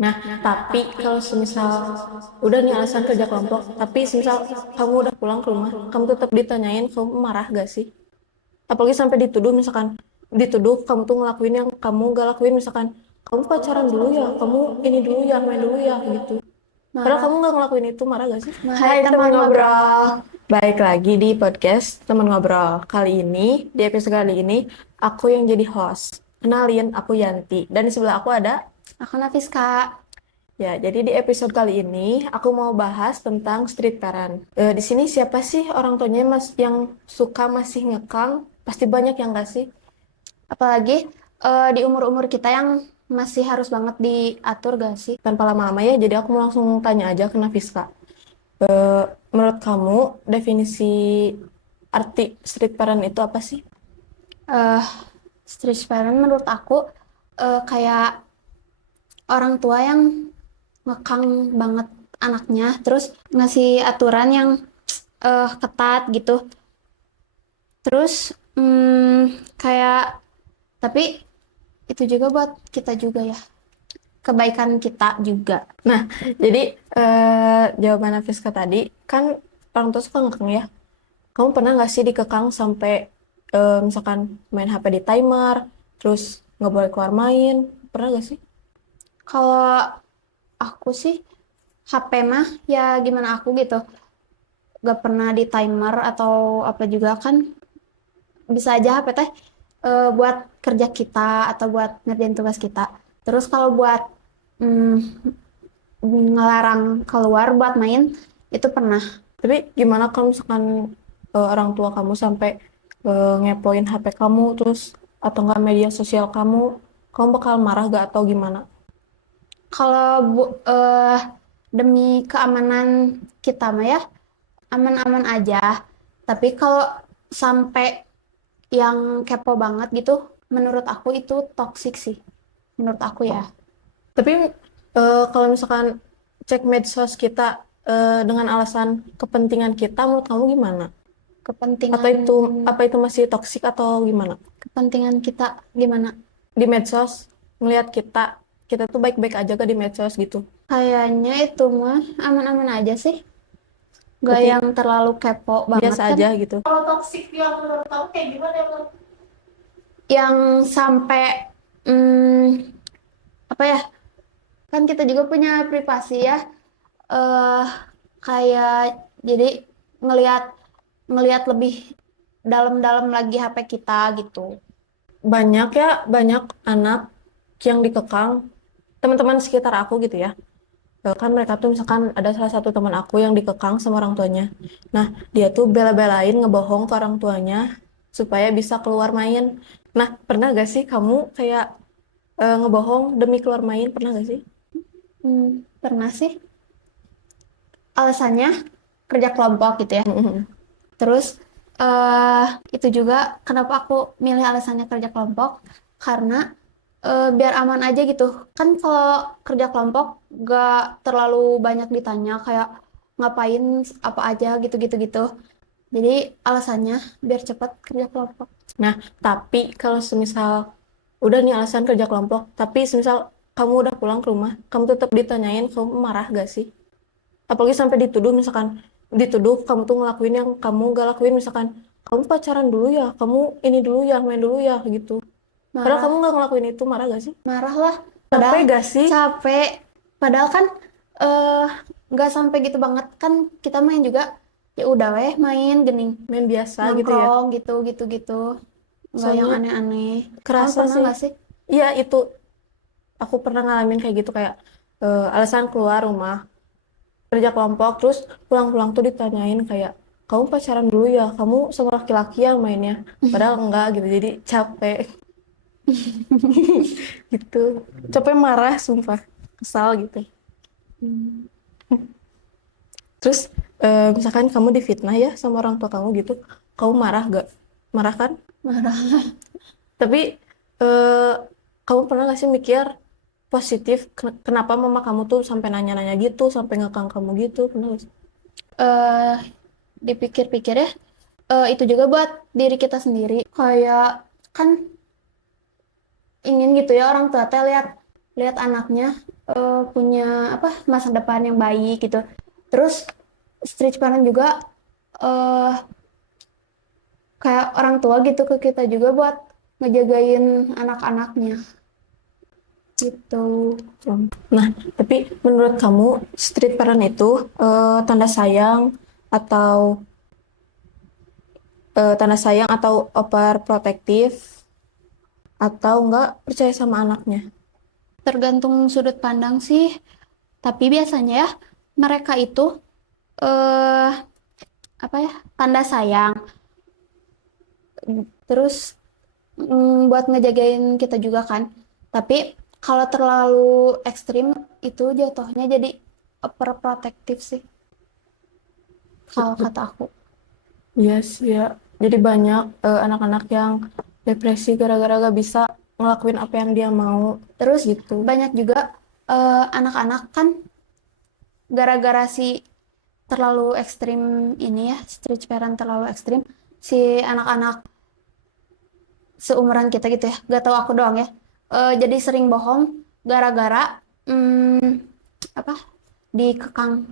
Nah, tapi kalau semisal udah nih alasan kerja kelompok, tapi semisal kamu udah pulang ke rumah, kamu tetap ditanyain, kamu marah gak sih? Apalagi sampai dituduh, misalkan dituduh kamu tuh ngelakuin yang kamu gak lakuin, misalkan kamu pacaran dulu ya, kamu ini dulu ya, main dulu ya, gitu. Padahal kamu Marah. gak ngelakuin itu, marah gak sih? Hai Hai teman teman ngobrol. ngobrol. Baik lagi di podcast teman ngobrol. Kali ini, di episode kali ini, aku yang jadi host. Kenalin, aku Yanti. Dan di sebelah aku ada. Aku Nafiska. Ya, jadi di episode kali ini aku mau bahas tentang street parent. Di sini siapa sih orang tuanya mas yang suka masih ngekang? Pasti banyak yang nggak sih? Apalagi di umur-umur kita yang masih harus banget diatur gak sih? Tanpa lama-lama ya, jadi aku mau langsung tanya aja ke Nafiska. Eh, Menurut kamu definisi arti street parent itu apa sih? eh Street parent menurut aku kayak orang tua yang ngekang banget anaknya, terus ngasih aturan yang ketat gitu. Terus kayak tapi itu juga buat kita juga ya, kebaikan kita juga. Nah, jadi jawaban Nafiska tadi kan orang tua suka ngekang ya. Kamu pernah nggak sih dikekang sampai misalkan main HP di timer, terus nggak boleh keluar main? Pernah nggak sih? Kalau aku sih HP mah ya gimana aku gitu, gak pernah di timer atau apa juga kan, bisa aja HP teh buat kerja kita atau buat ngerjain tugas kita. Terus kalau buat mm, ngelarang keluar buat main itu pernah. Tapi gimana kalau misalkan orang tua kamu sampai ngepoin HP kamu terus atau nggak media sosial kamu, kamu bakal marah gak atau gimana? Kalau demi keamanan kita mah ya aman-aman aja. Tapi kalau sampai yang kepo banget gitu, menurut aku itu toxic sih. Menurut aku ya. Tapi kalau misalkan cek medsos kita dengan alasan kepentingan kita, menurut kamu gimana? Atau Kepentingan itu apa itu masih toksik atau gimana? kepentingan kita gimana? Di medsos ngelihat kita kita tuh baik-baik aja gak di medsos gitu. Kayaknya itu mah aman-aman aja sih. Gak Berarti yang terlalu kepo banget biasa kan. aja gitu. Kalau toxic yang menurut kamu kayak gimana ya, Bang? Yang sampai hmm, apa ya? Kan kita juga punya privasi ya. eh Kayak jadi ngelihat ngelihat lebih dalam-dalam lagi HP kita gitu. Banyak ya, banyak anak yang dikekang teman-teman sekitar aku gitu ya. Kan mereka tuh misalkan ada salah satu teman aku yang dikekang sama orang tuanya. Nah, dia tuh bela-belain ngebohong ke orang tuanya supaya bisa keluar main. Nah, pernah gak sih kamu kayak ngebohong demi keluar main? Pernah gak sih? Pernah sih. Alasannya kerja kelompok gitu ya. Mm-mm. Terus eh itu juga kenapa aku milih alasannya kerja kelompok, karena biar aman aja gitu. Kan kalau kerja kelompok gak terlalu banyak ditanya kayak ngapain apa aja gitu-gitu gitu. Jadi alasannya biar cepat kerja kelompok. Nah, tapi kalau semisal udah nih alasan kerja kelompok, tapi semisal kamu udah pulang ke rumah, kamu tetap ditanyain, kamu marah gak sih? Apalagi sampai dituduh, misalkan dituduh kamu tuh ngelakuin yang kamu gak lakuin, misalkan kamu pacaran dulu ya, kamu ini dulu ya, main dulu ya, gitu. Padahal kamu Marah, gak ngelakuin itu, marah gak sih? marah lah. Padahal Capek gak sih? capek. Padahal kan eh nggak sampai gitu banget kan, kita main juga ya udah weh main gening Main biasa gitu ya. nongkrong gitu gitu gitu, nggak yang Soalnya aneh-aneh. Kamu kerasa pernah sih. nggak sih? Iya, itu aku pernah ngalamin kayak gitu, kayak alasan keluar rumah, kerja kelompok, terus pulang-pulang tuh ditanyain kayak, kamu pacaran dulu ya, kamu sama laki-laki yang mainnya. Padahal enggak gitu, jadi capek gitu. Capek marah, sumpah. Kesal gitu. Hmm, Terus misalkan kamu difitnah ya sama orang tua kamu gitu, kamu marah gak? Marah kan? marah. Tapi eh, kamu pernah gak sih mikir positif, kenapa mama kamu tuh sampai nanya-nanya gitu, sampai ngekang kamu gitu, pernah gak sih? eh Dipikir-pikir ya, itu juga buat diri kita sendiri, kayak kan ingin gitu ya orang tua teh lihat lihat anaknya punya apa masa depan yang baik gitu. Terus street parent juga eh kayak orang tua gitu ke kita juga buat ngejagain anak-anaknya gitu. Nah, tapi menurut kamu street parent itu tanda sayang atau overprotective atau enggak percaya sama anaknya? Tergantung sudut pandang sih, tapi biasanya ya mereka itu eh apa ya tanda sayang. Terus buat ngejagain kita juga kan. Tapi kalau terlalu ekstrim itu jatuhnya jadi overprotective sih kalau kata aku. Iya sih ya. Jadi banyak anak-anak yang depresi gara-gara gak bisa ngelakuin apa yang dia mau Terus gitu. banyak juga anak-anak kan gara-gara si terlalu ekstrim ini ya, street parent terlalu ekstrim, si anak-anak seumuran kita gitu ya, gak tahu aku doang ya, jadi sering bohong gara-gara apa dikekang.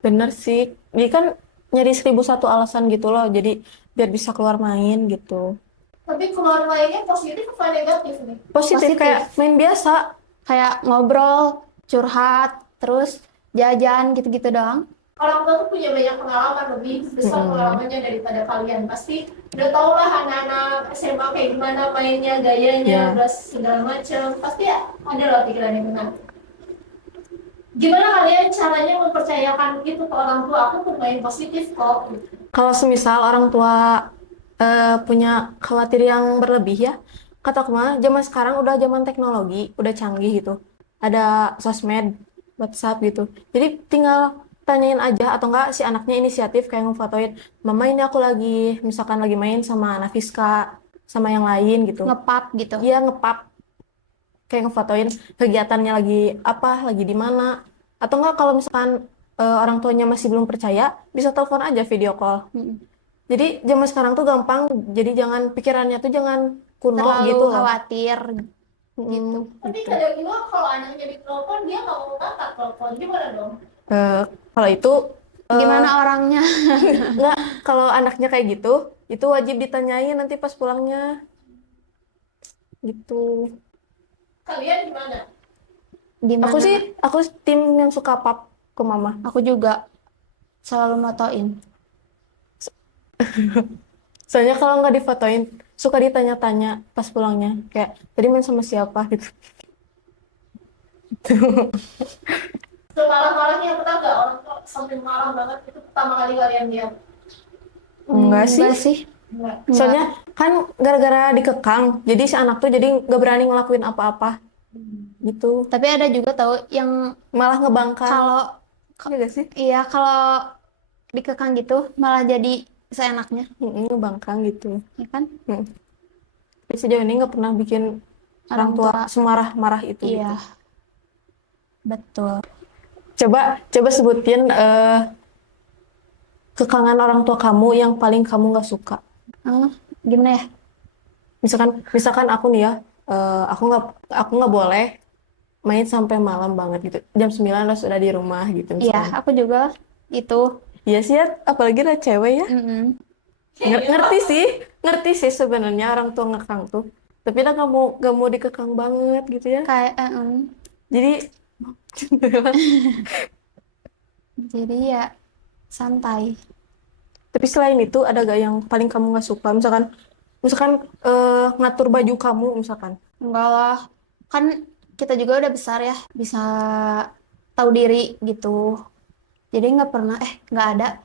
Bener sih. Dia kan nyari 1001 alasan gitu loh. Jadi biar bisa keluar main gitu. Tapi keluar mainnya positif apa negatif nih? Positif Positif, kayak main biasa. kayak ngobrol, curhat, terus jajan gitu-gitu doang. Orang tua tuh punya banyak pengalaman, lebih besar pengalamannya daripada kalian. Pasti udah tau lah anak-anak SMA kayak gimana mainnya, gayanya, Ya. terus segala macam. Pasti ya, ada lah pikiran yang benar. Gimana kalian caranya mempercayakan itu ke orang tua? Aku tuh main positif kok. Kalau semisal orang tua punya khawatir yang berlebih ya, kata aku mah zaman sekarang udah zaman teknologi, udah canggih gitu. Ada sosmed, WhatsApp gitu. Jadi tinggal tanyain aja atau enggak si anaknya inisiatif kayak ngefotoin, "Mama ini aku lagi misalkan lagi main sama Nafiska sama yang lain gitu." Ngepap gitu. Dia ngepap kayak ngefotoin kegiatannya lagi apa, lagi di mana. Atau enggak kalau misalkan orang tuanya masih belum percaya, bisa telepon aja video call. Mm. Jadi zaman sekarang tuh gampang, jadi jangan pikirannya tuh jangan kuno Terlalu gitu loh. khawatir gitu. Tapi Gitu. kadang juga kalau anaknya ditelepon, dia nggak mau ngangkat telepon. Gimana dong? Eh, Kalau itu Gimana orangnya? enggak, kalau anaknya kayak gitu, itu wajib ditanyain nanti pas pulangnya gitu. Kalian gimana? Aku Gimana? sih, aku tim yang suka pap ke mama. Aku juga selalu motoin. Soalnya kalau nggak difotoin, suka ditanya-tanya pas pulangnya, kayak tadi main sama siapa gitu. Semarah-marahnya pernah nggak orang tua sampai marah banget itu pertama kali kalian lihat? Enggak sih. Enggak sih. Enggak. Soalnya kan gara-gara dikekang, jadi si anak tuh jadi nggak berani ngelakuin apa-apa gitu. Tapi ada juga tahu yang Malah ngebangkang. kalau Iya gak sih? iya kalau dikekang gitu malah jadi seenaknya, Ngebangkang gitu. ya kan? Mm. Tapi sejauh ini nggak pernah bikin orang Orang tua tua. semarah-marah itu Iya, gitu. betul. Coba sebutin kekangan orang tua kamu yang paling kamu nggak suka. Gimana ya? Misalkan aku nih ya, aku nggak boleh main sampai malam banget gitu. Jam 9 harus sudah di rumah gitu Iya, misalkan. aku juga itu. Iya sih ya, apalagi lah cewek ya. Mm-mm. Ngerti sih sebenarnya orang tua ngekang tuh. Tapi lah nggak mau dikekang banget gitu ya. Kayak Jadi jadi ya santai. tapi selain itu ada gak yang paling kamu nggak suka? Misalkan ngatur baju kamu misalkan. Enggak lah, kan kita juga udah besar ya, bisa tahu diri gitu. Jadi nggak ada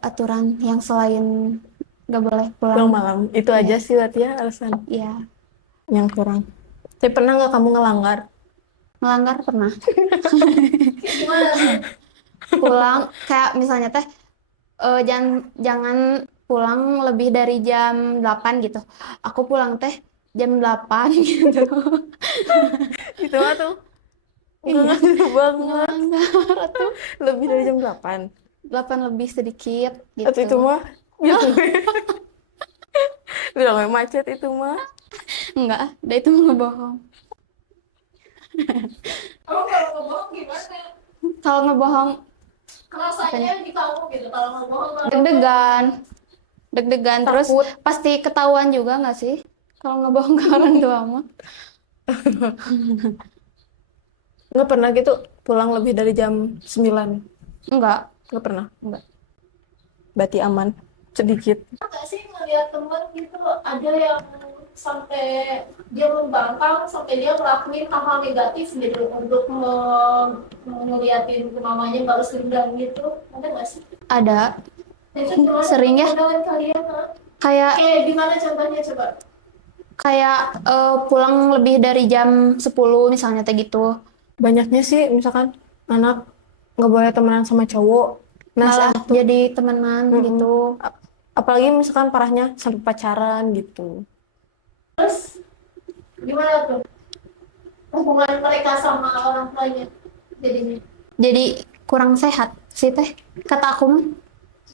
aturan yang selain nggak boleh Pulang pulang. malam. Itu Iya. aja sih berarti ya alasan Iya, yang kurang. Tapi pernah nggak kamu ngelanggar? melanggar pernah. Gimana tuh? Pulang kayak misalnya teh jangan pulang lebih dari jam 8 gitu. Aku pulang teh jam 8 gitu. Itu mah tuh Iya, nggak banget. melanggar tuh Lebih dari jam 8. 8 lebih sedikit Atau itu gitu. mah bilangnya macet itu mah. Enggak, udah itu mah ngebohong. Kamu kalau ngebohong gimana? Kalau ngebohong Rasanya di kamu gitu kalau ngebohong kalau deg-degan, deg-degan terus Takut. pasti ketahuan juga nggak sih? Kalau ngebohong ke orang tua mah. Nggak pernah gitu pulang lebih dari jam 9. Enggak. Nggak pernah. Nggak. Berarti aman. Sedikit. nggak sih ngeliat temen gitu ada yang sampai dia membangkang sampai dia ngelakuin hal-hal negatif gitu untuk ngeliatin ke mamanya balas dendam gitu ada nggak sih? Ada. Itu gimana Sering ya. pandangan kalian? Kayak Kayak gimana contohnya coba? kayak pulang lebih dari jam 10 misalnya kayak gitu. Banyaknya sih misalkan anak nggak boleh temenan sama cowok. Nah, si Malah anak tuh jadi temenan mm-mm. gitu. Apalagi misalkan parahnya sampai pacaran gitu. Terus gimana tuh hubungan mereka sama orang tuanya jadinya Jadi kurang sehat sih teh. Kata aku mah.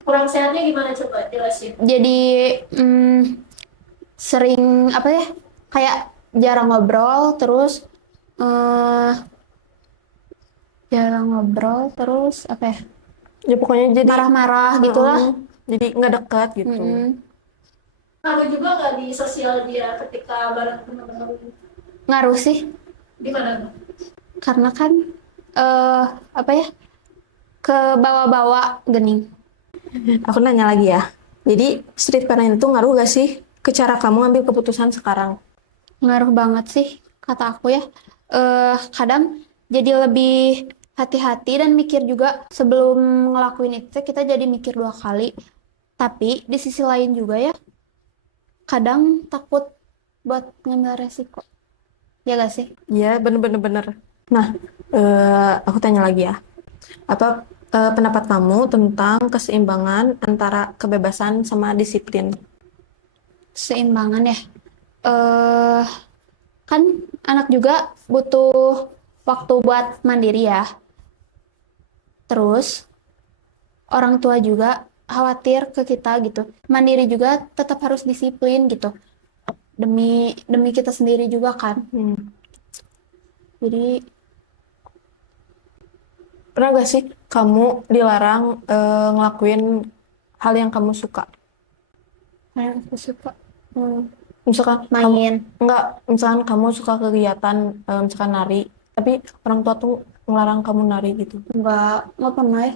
kurang sehatnya gimana coba jelasin? Jadi sering apa ya? Kayak jarang ngobrol terus eh jarang ngobrol terus apa ya? Ya pokoknya jadi Marah-marah gitulah. jadi nggak dekat gitu. Mm-mm. Ngaruh juga nggak di sosial dia ketika bareng teman-teman Ngaruh sih di mana tuh? karena kan apa ya? Ke bawa-bawa gening. Aku nanya lagi ya. Jadi street parent itu ngaruh gak sih ke cara kamu ngambil keputusan sekarang? Ngaruh banget sih kata aku ya. Kadang jadi lebih hati-hati dan mikir juga sebelum ngelakuin itu kita jadi mikir 2 kali. Tapi di sisi lain juga ya kadang takut buat ngambil resiko. Ya gak sih? Iya, bener-bener bener. Nah, aku tanya lagi ya. Apa pendapat kamu tentang keseimbangan antara kebebasan sama disiplin? Seimbangan ya. eh Kan anak juga butuh waktu buat mandiri ya. Terus orang tua juga khawatir ke kita gitu. Mandiri juga tetap harus disiplin gitu. Demi demi kita sendiri juga kan. Hmm. Jadi Pernah gak sih kamu dilarang ngelakuin hal yang kamu suka? kayak aku suka Misalkan kamu main. misalkan kamu suka kegiatan misalkan nari, tapi orang tua tuh ngelarang kamu nari gitu. Nggak pernah ya.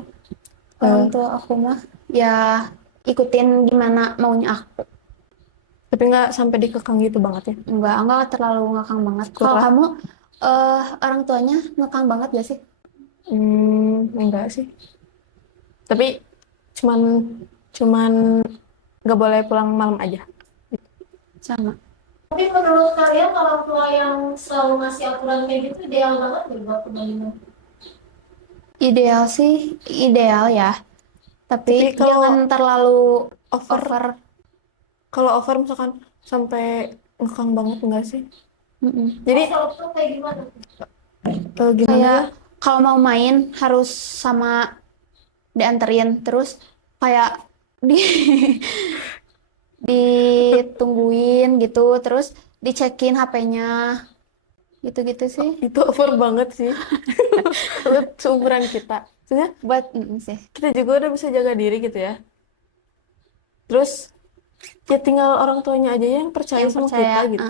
Orang Eh, tua aku mah ya ikutin gimana maunya aku. tapi nggak sampai dikekang gitu banget ya. Nggak terlalu ngekang banget. Kalau Syukurlah. kamu orang tuanya ngekang banget gak sih? Enggak sih. Tapi cuman cuman nggak boleh pulang malam aja. Sama. Tapi menurut kalian orang tua yang selalu ngasih aturan kayak gitu ideal banget nggak buat kebaikan? Ideal sih ideal ya. Tapi Tapi jangan terlalu over over. kalau over misalkan sampai ngekang banget enggak sih? Mm-mm. Jadi Kalau tuh kayak gimana? gimana Kayak ya? kalau mau main harus sama dianterin terus kayak di ditungguin gitu terus dicekin HP-nya gitu-gitu sih Itu over banget sih. Buat seumuran kita. Soalnya buat sih kita juga udah bisa jaga diri gitu ya. Terus ya tinggal orang tuanya aja yang percaya yang sama percaya. kita gitu.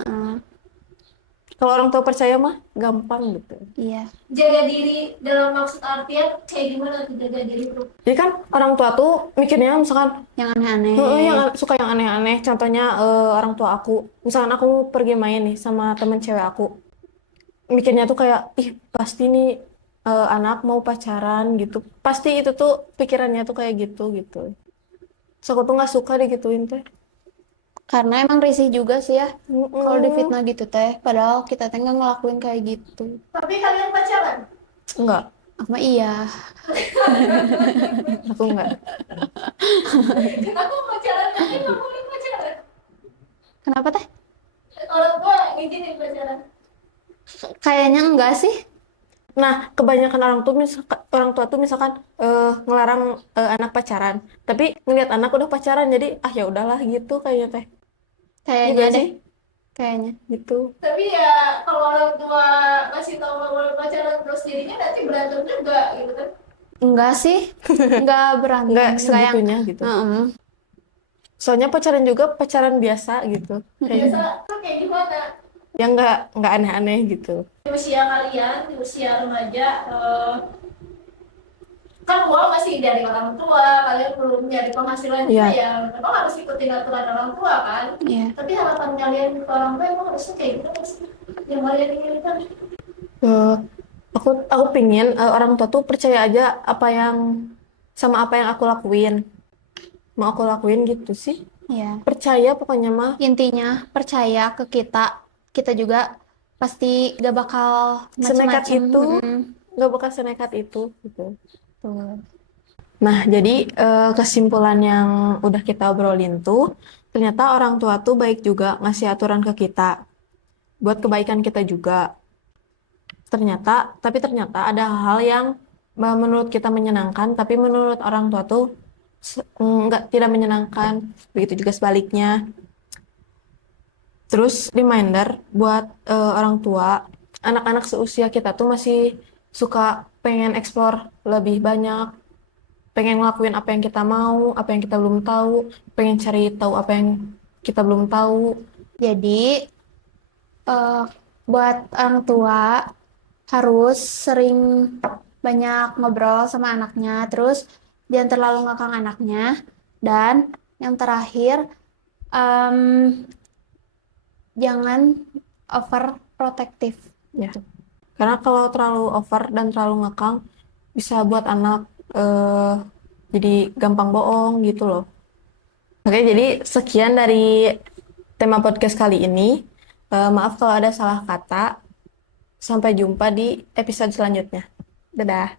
Kalau orang tua percaya mah gampang gitu. Iya Jaga diri dalam maksud artian kayak gimana tuh jaga diri tuh? Jadi kan orang tua tuh mikirnya misalkan yang yang aneh-aneh. suka yang aneh-aneh. Contohnya orang tua aku. Misalkan aku pergi main nih sama temen cewek aku. Mikirnya tuh kayak, ih pasti nih anak mau pacaran gitu. Pasti itu tuh pikirannya tuh kayak gitu gitu. So aku tuh nggak suka digituin teh. Karena emang risih juga sih ya kalau Mm-mm. difitnah gitu teh padahal kita teh nggak ngelakuin kayak gitu. Tapi kalian pacaran? Enggak, Aku mah iya. aku enggak. Kenapa pacaran? Tapi nggak boleh pacaran. Kenapa teh? Orang tua ngizinin pacaran. Kayaknya enggak sih. Nah, kebanyakan orang tua tuh misalkan ngelarang anak pacaran, tapi ngelihat anak udah pacaran jadi ah ya udahlah gitu kayaknya teh. Iya Kayaknya gak deh. sih? kayaknya. gitu. Tapi ya kalau orang tua ngasih tahu nggak boleh pacaran terus jadinya nanti berantem juga gitu kan. Enggak sih, enggak berantem, Nggak enggak yang segitunya gitu. Heeh. Soalnya pacaran juga pacaran biasa gitu. Biasa Kayak kan kayak gimana? yang nggak aneh-aneh gitu. Di usia kalian, di usia remaja, kan uang masih dari orang tua, kalian belum nyari penghasilan juga Iya. ya, memang harus ikutin aturan orang tua kan. Iya. Tapi harapan kalian ke orang tua emang harusnya kayak gitu nggak sih? Yang kalian inginkan? Eh, aku pingin orang tua tuh percaya aja apa yang sama apa yang aku lakuin. Mau aku lakuin gitu sih. Iya. Percaya pokoknya mah. Intinya percaya ke kita, kita juga pasti gak bakal Senekat macem-macem. itu, nggak bakal senekat itu gitu. Tuh. Nah, jadi kesimpulan yang udah kita obrolin tuh, ternyata orang tua tuh baik juga ngasih aturan ke kita buat kebaikan kita juga. Tapi ternyata ada hal yang menurut kita menyenangkan, tapi menurut orang tua tuh nggak tidak menyenangkan. Begitu juga sebaliknya. Terus reminder buat orang tua, anak-anak seusia kita tuh masih suka pengen explore lebih banyak, pengen ngelakuin apa yang kita mau, apa yang kita belum tahu, pengen cari tahu apa yang kita belum tahu. Jadi eh, buat orang tua harus sering banyak ngobrol sama anaknya, terus jangan terlalu ngekang anaknya, dan yang terakhir em, jangan overprotective. Ya. Karena kalau terlalu over dan terlalu ngekang bisa buat anak jadi gampang bohong gitu loh. Oke, jadi sekian dari tema podcast kali ini. Maaf kalau ada salah kata. Sampai jumpa di episode selanjutnya. Dadah.